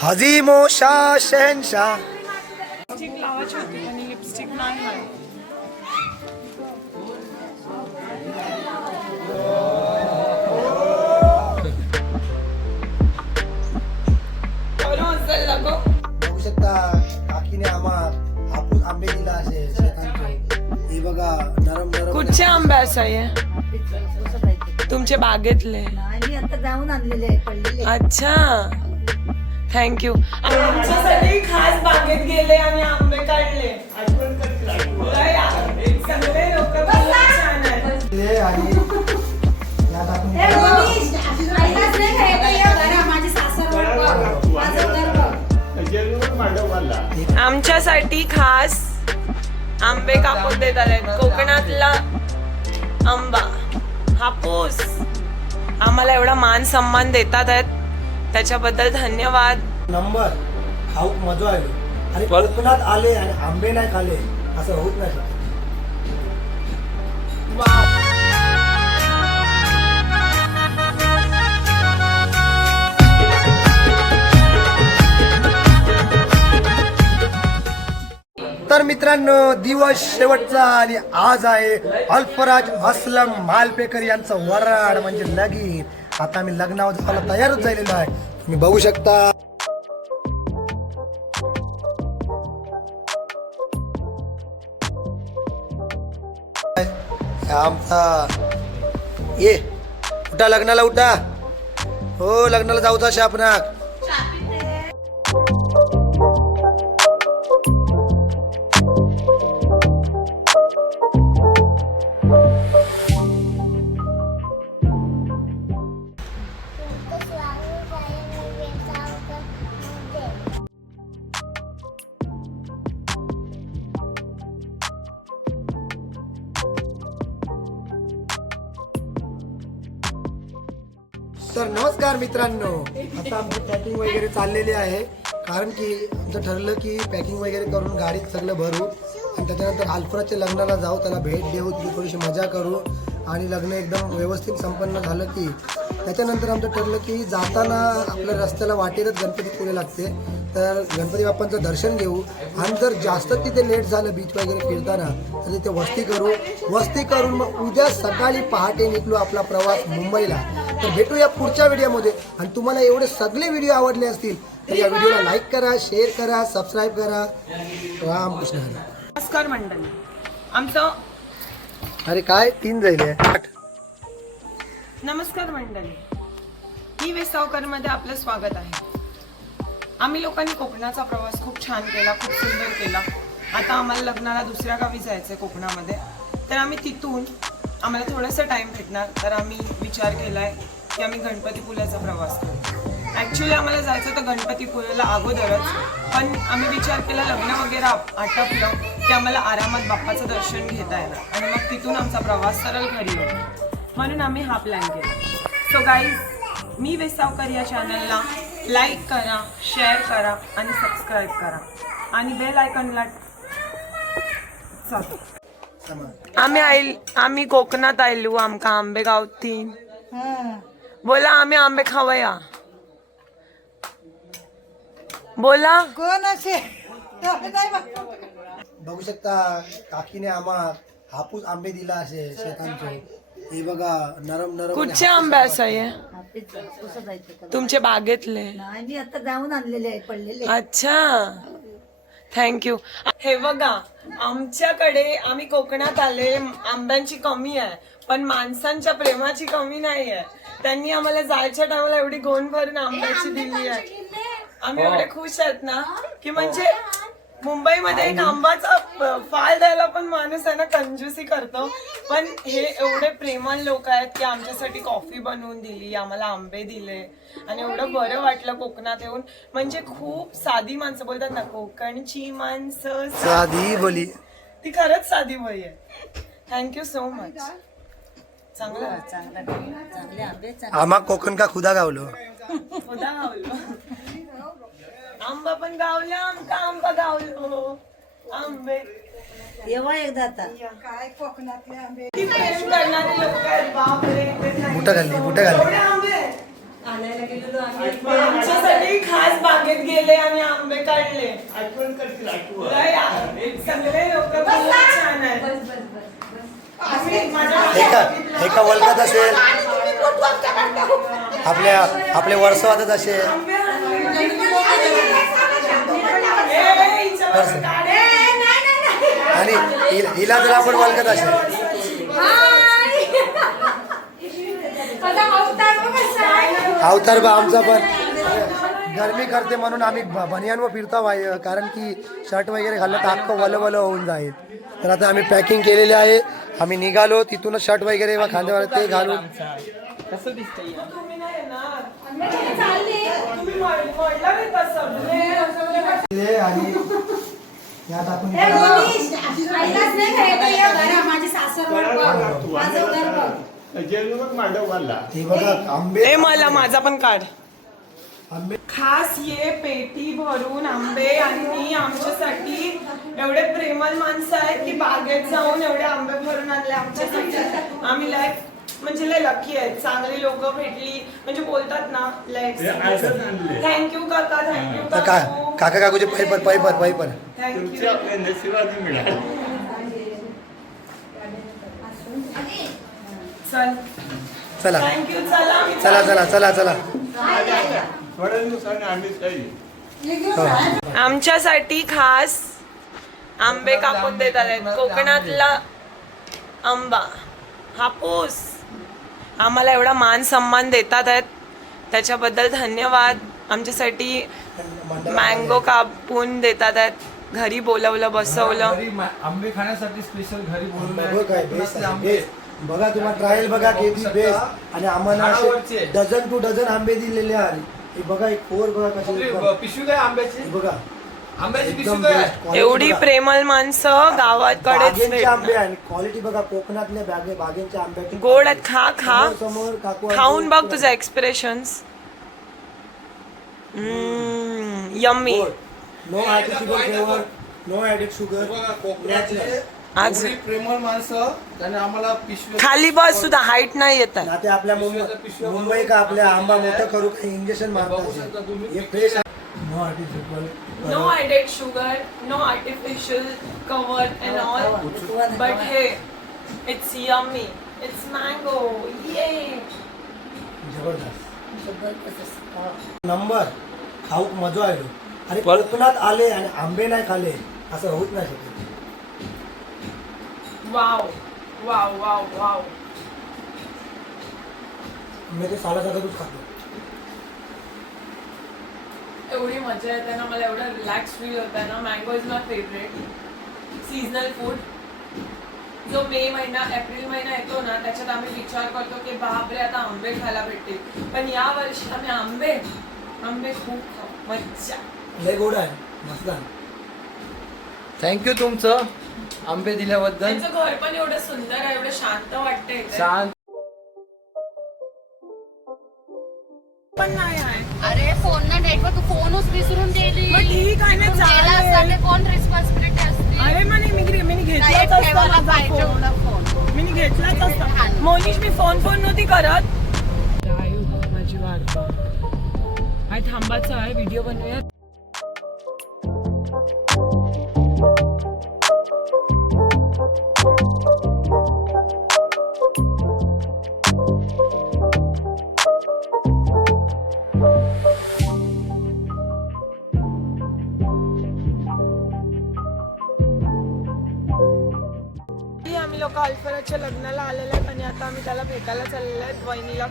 हजीमो शाह शहनशाह. लिपस्टिक लावायची होती पण लिपस्टिक नाही आहे. बघू शकता काकीने आम्हाला हापूस आंबे दिला असे शेतांचे. हे बघा नरम नरम. कुठचे आंबे असाये तुमचे बागेतले? मी आता जाऊन आणलेले पडलेले. अच्छा थँक्यू. आमच्यासाठी खास बागेत गेले आणि आंबे काढले. सगळे लोक छान आहेत. हे आणि या काकूने आमच्यासाठी खास आंबे कापून देत आले. कोकणातला आंबा हापूस आम्हाला एवढा मान सन्मान देतात आहेत त्याच्याबद्दल धन्यवाद. नंबर खाऊ मजा आलो. आणि कोकणात आले आणि आंबे नाही खाले असं होत नाही शकत. तर मित्रांनो दिवस शेवटचा आणि आज आहे अल्फराज असलम मालपेकर यांचं वराड म्हणजे लगीन. आता आम्ही लग्नावर जायला तयारच झालेलो आहे. तुम्ही बघू शकता. आमचा ये उठा लग्नाला उठा. हो लग्नाला जाऊचा शापनाक. तर नमस्कार मित्रांनो, आता आमची पॅकिंग वगैरे चाललेली आहे. कारण की आमचं ठरलं की पॅकिंग वगैरे करून गाडीत सगळं भरू आणि त्याच्यानंतर अल्फराजच्या लग्नाला जाऊ, त्याला भेट देऊ, तिथे थोडीशी मजा करू आणि लग्न एकदम व्यवस्थित संपन्न झालं की त्याच्यानंतर आमचं ठरलं की जाताना आपल्या रस्त्याला वाटेतच गणपतीपुळे लागते, तर गणपती बाप्पांचं दर्शन घेऊ आणि जर जास्त तिथे लेट झालं बीच वगैरे फिरताना तर तिथे वस्ती करून मग उद्या सकाळी पहाटे निघलो आपला प्रवास मुंबईला. तर भेटूया पुढच्या व्हिडिओमध्ये. आणि तुम्हाला एवढे सगळे व्हिडिओ आवडले असतील तर या व्हिडिओला लाईक करा, शेअर करा, सबस्क्राईब करा. रामकृष्ण हरी. नमस्कार मंडळी. आमचं अरे काय 3 जाईल 8. नमस्कार मंडळी, मी वेसावकर मध्ये आपलं स्वागत आहे. आम्ही लोकांनी कोकणाचा प्रवास खूप छान केला, खूप सुंदर केला. आता आम्हाला लग्नाला दुसऱ्या गावी जायचंय कोकणामध्ये, तर आम्ही तिथून आम्हाला थोडासा टाइम भेटणार, तर आम्ही विचार केलाय की आम्ही गणपतीपुळ्याचा प्रवास करू. ॲक्च्युली आम्हाला जायचं तर गणपतीपुळ्याला अगोदरच, पण आम्ही विचार केला लग्न वगैरे आटपलं की आम्हाला आरामात बाप्पाचं दर्शन घेता येणार आणि मग तिथून आमचा प्रवास सरळ घरी होतो, म्हणून आम्ही हा प्लॅन केला. सो गाईज, मी वेसावकर या चॅनलला लाईक करा, शेअर करा आणि सबस्क्राईब करा आणि बेल आयकॉनला चालू. आम्ही कोकणात आयलू, आमका आंबे गावतीन. बोला आम्ही आंबे खावया. बोला कोण असे बघू शकता काकीने आम्हाला हापूस आंबे दिला असे शेतांचे. हे बघा नरम नरम. कुठचे आंबे असाये तुमचे बागेतले? मी आता जाऊन आणलेले पडलेले. अच्छा थँक्यू. हे बघा, आमच्याकडे आम्ही कोकणात आले, आंब्यांची कमी आहे पण माणसांच्या प्रेमाची कमी नाही आहे. त्यांनी आम्हाला जायच्या टायमाला एवढी गोण भरून आंब्याची दिली आहे. आम्ही एवढे खुश आहेत ना की म्हणजे मुंबईमध्ये एक आंबाचा फाल द्यायला पण माणूस आहे ना कंजूसी करतो, पण हे एवढे प्रेमळ लोक आहेत की आमच्यासाठी कॉफी बनवून दिली, आम्हाला आंबे दिले आणि एवढं बरं वाटलं कोकणात येऊन. म्हणजे खूप साधी माणसं बोलतात ना, कोकणची माणसं साधी बोली, ती खरंच साधी बोली आहे. Thank you so much. चांगलं चांगले आंबे. आम्हा कोकण का खुदा गावलो. खुदा गावलो, आंबा पण गावला, आमका आंबा गावलो. आंबे येवा एकदा आता. काय कोकणातले आंबे प्रेम करणारे लोक आहेत, बापरे. बुटा घालली एवढे आंबे आणायला गेलो आम्ही. आमच्यासाठी खास बागेत गेले आलेले आठवण करतील आठवण. लय सगळे लोक खूप छान आहेत आम्ही- माझ्या एका वर्गात असेल, आपल्या वर्षवादात असेल. आणि हिला जर आपण वर्गात असेल, अवतार बा आमचा पण गरमी करते म्हणून आम्ही बनियानवर फिरता कारण की शर्ट वगैरे घाललं तर अख्खं वलं होऊन जाईल. तर आता आम्ही पॅकिंग केलेली आहे. आम्ही निघालो तिथूनच शर्ट वगैरे व खांद्यावर ते घालून कसं दिसतंय तुम्ही नाही येणार. तुम्ही मोडला नाही तसं. आणि यात आपण जेलवर मांडवाला हे बघा आंबे ए मला माझा पण काढ. आंबे खास ये पेटी भरून आंबे आणि मी आमच्यासाठी एवढे प्रेमळ माणसं आहेत की बागेत जाऊन एवढे आंबे भरून आणले आमच्यासाठी. आम्ही लय म्हणजे लय लकी आहेत. चांगली लोक भेटली म्हणजे बोलतात ना लय. थँक्यू काका, थँक्यू काका काकूचे पैपर थँक्यू. तुमच्या आपल्या नशिबाने मिळालं. चल चला थँक्यू. चला आम्ही चला चला चला चला थोड्या दिवसाने आम्ही जाईल. आमच्यासाठी खास आंबे कापून देतात आहेत. कोकणातला आंबा हापूस आम्हाला एवढा मान सन्मान देतात आहेत त्याच्याबद्दल धन्यवाद. आमच्यासाठी मँगो कापून देतात आहेत. घरी बोलवलं बसवलं. घरी आंबे खाण्यासाठी स्पेशल घरी बघ काय बेस्ट बोलवलं आहे, बेस्ट. बघा तुम्हाला ट्रायल बघा किती बेस्ट. आणि आम्हाला असे डझन टू डझन आंबे दिलेले आहे. हे बघा एक फोर बघा कशी पिशवी काय आंब्याची हे बघा आंब्याची एकदम पिशवी काय बेस्ट क्वालिटी एवढी बघा. प्रेमळ माणसं गावाकडेच बागेंचे आंबे भेटणार. आणि क्वालिटी बघा कोकणातल्या बागेंच्या आंब्याची गोड आहेत. खा खा समोर काकू खाऊन बघ तुझं expressions. Yummy. No added sugar flavour, no added sugar. बघा, कोकणातले आज एवढी प्रेमळ माणसं त्याने आम्हाला पिशवी खाली बस सुद्धा हाईट नाही येत आहे. ना ते आपल्या मुंबई का आपल्या आंबा मोठं करू काही इंजेक्शन बघू शकता मारतात. तुम्ही. हे fresh no artificial No added sugar, no artificial cover and all. But hey, it's yummy. It's mango. Yay! जबरदस्त नंबर खाऊक मजा आलो. आणि कोकणात आले आणि आंबे नाही खाले असं होत नाही शकत. Wow. Wow, wow, wow. मी ते सालासालाच खातो. एवढी मजा येते ना मला. एवढं रिलॅक्स फील होत आहे ना. Mango is my favourite seasonal food. जो मे महिना एप्रिल महिना येतो ना त्याच्यात आम्ही विचार करतो की बापरे आता आंबे खायला भेटतील. पण या वर्षी आम्ही आंबे खूप खाऊ. मज्जा. लय गोड आहे मस्त आहे. थँक्यू तुमचं आंबे दिल्याबद्दल. त्यांचं घर पण एवढं सुंदर आहे. एवढं शांत वाटतंय इथे. शांत पण नाही आहे. अरे फोन ना नेटवर्क तू फोनच विसरून गेली. मग ठीक आहे ना, तू चालेल. गेला असता ते कोण रिस्पॉन्सिबिलिटी असते. अरे मग मी घेतलाच नाही, असता ठेवायला माझा पाहिजे फोन. एवढा फोन. मी घेतलाच असता. मोनिश मी फोन नव्हती करत. माझी वाट काय थांबायचं आहे. व्हिडिओ बनवूया. आम्ही लोक अल्फराच्या लग्नाला आलेले आहेत आणि आता आम्ही त्याला भेटायला चाललेलो आहेत. वहिनीला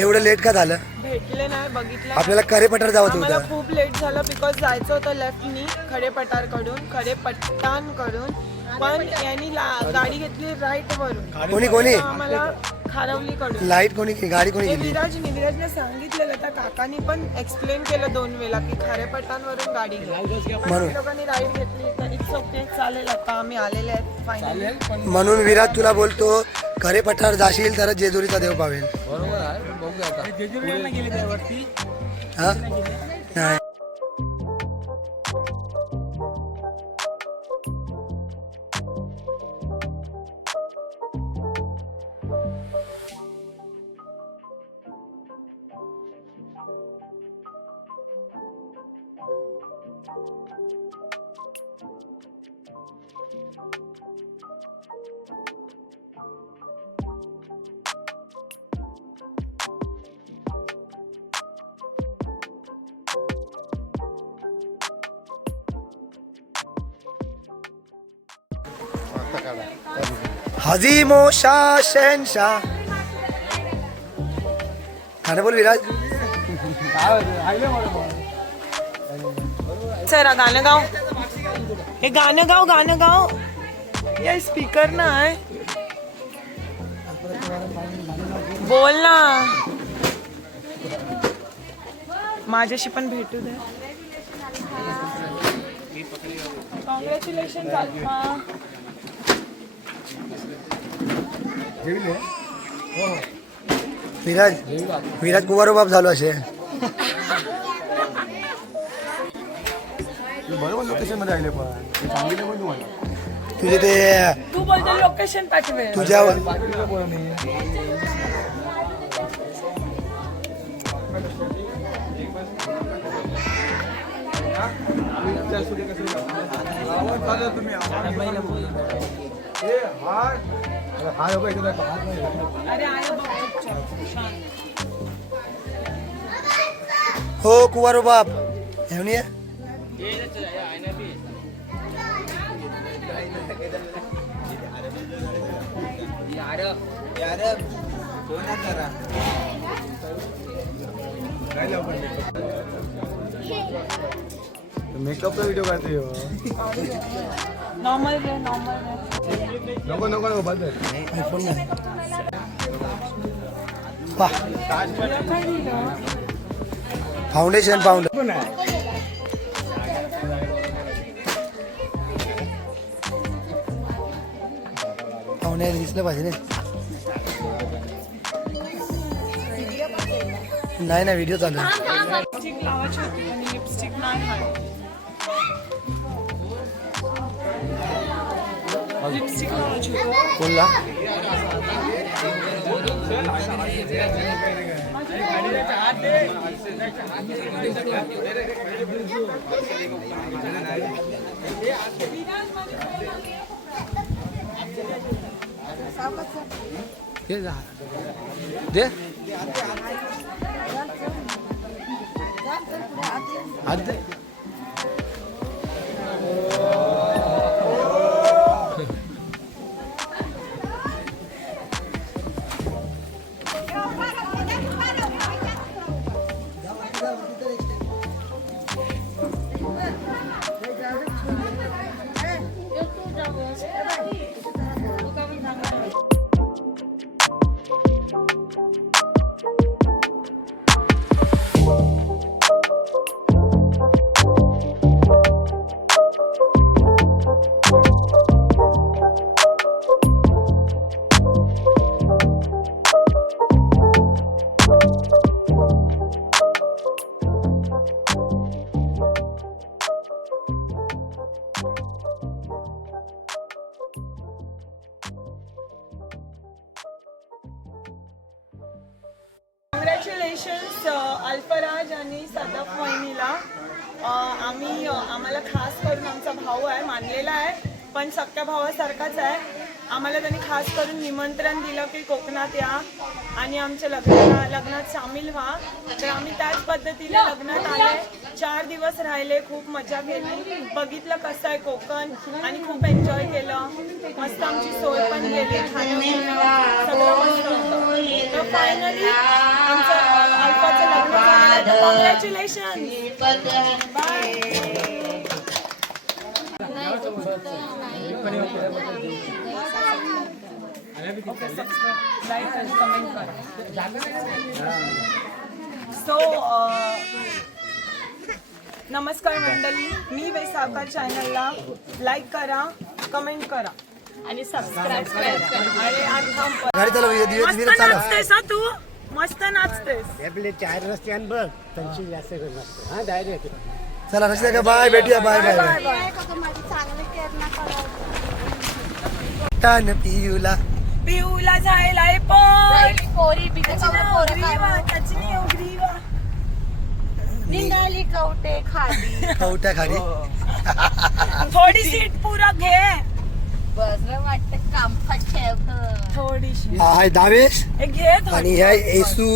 एवढं लेट का झालं. भेटले नाही बघितलं. आपल्याला करेपठार जावं आम्हाला होतं. खूप लेट झालं बिकॉज जायचं होतं लेफ्टनी खडेपट्टाणकडून पण यांनी गाडी घेतली राईट वरून. कोणी आम्हाला खारवलीकडून. लाईट गाडी कोणी हे गेली. विराजने सांगितलेलं त्या काकांनी पण एक्सप्लेन केलं 2 वेळा की खारेपट्टाणवरून गाडी घे. म्हणून. लोकांनी राईड घेतली तर इट्स ओके चालेल. आता आम्ही आलेले आहेत फायनली. म्हणून विराज तुला बोलतो करेपठार जाशील तर जेजुरीचा देव पावेल. बरोबर आहे. बघूया आता जेजुरीला गेली त्यावरती. हा नाही. हजीमो शाह शहनशाह. गाणं बोल विराज. चला गाणं गाव. हे गाणं गाव. या स्पीकर नाही. बोल ना. माझ्याशी पण भेटू दे. कॉंग्रॅच्युलेशन आत्मा. विराज कुवारो बाप झालो असे. बरोबर लोकेशन मध्ये राहिले पण सांगितलं पण तुम्हाला तुझे ते तू बोलतो लोकेशन पाठवे. तुझ्या अरे आया बघ. शांत. हो कुवारो बाप येऊन ये. मेकअपचा व्हिडिओ काढते नॉर्मल रे. नको नको बंद आयफोन नाही. वाह. फाउंडेशन पाहुणे दिसलं पाहिजे रे. नाही ना व्हिडिओ चालू आहे. लिपस्टिक लावायची होती पण लिपस्टिक नाही आहे. लिपस्टिक लावायची होती. कोणला दे हात दे. कॉंग्रॅच्युलेशन्स अल्फराज आणि सदफ वहिनीला. आम्हाला खास करून आमचा भाऊ आहे, मानलेला आहे पण सख्या भावासारखाच आहे. आम्हाला त्यांनी खास करून निमंत्रण दिलं की कोकणात या आणि आमच्या लग्नात सामील व्हा. तर आम्ही त्याच पद्धतीने लग्नात आले. 4 दिवस राहिले, खूप मजा केली, बघितलं कसं आहे कोकण आणि खूप एन्जॉय केलं. मस्त आमची सोय पण केली, खाणं पिणं सगळं मस्त होतं. तर फायनली आमचं अल्फाचं लग्न झालं. कॉंग्रॅच्युलेशन. बाय. लाईक आणि कमेंट करा. सो नमस्कार मंडळी, मी वेसावकर चॅनलला लाईक करा, कमेंट करा आणि सबस्क्राईब करा. अरे आज गाडी चालव. मस्त नाचतेस हा तू, मस्त नाचतेस. आपले 4 रस्ते आणि बघ त्यांची जास्त नसते. हा डायरेक्ट चला रशिदा का बाय. भेटूया. Bye bye. टान पिऊला जायलाय पण निघाली कवटे खाली. कवट्या खाली. थोडी सीट पुरा घे. बरं वाटत कम्फर्ट ठेव थोडीशी. हा आहे दावेश हे घे थोडी. आणि ह्या येसू.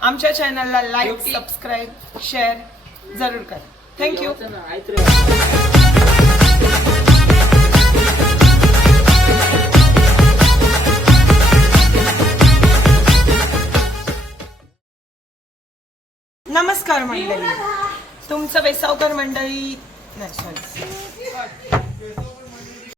आमच्या चॅनलला लाईक, सबस्क्राईब, शेअर जरूर करा. थँक्यू. नमस्कार मंडळी, तुमचं वेसावकर मंडळी नाही सॉरी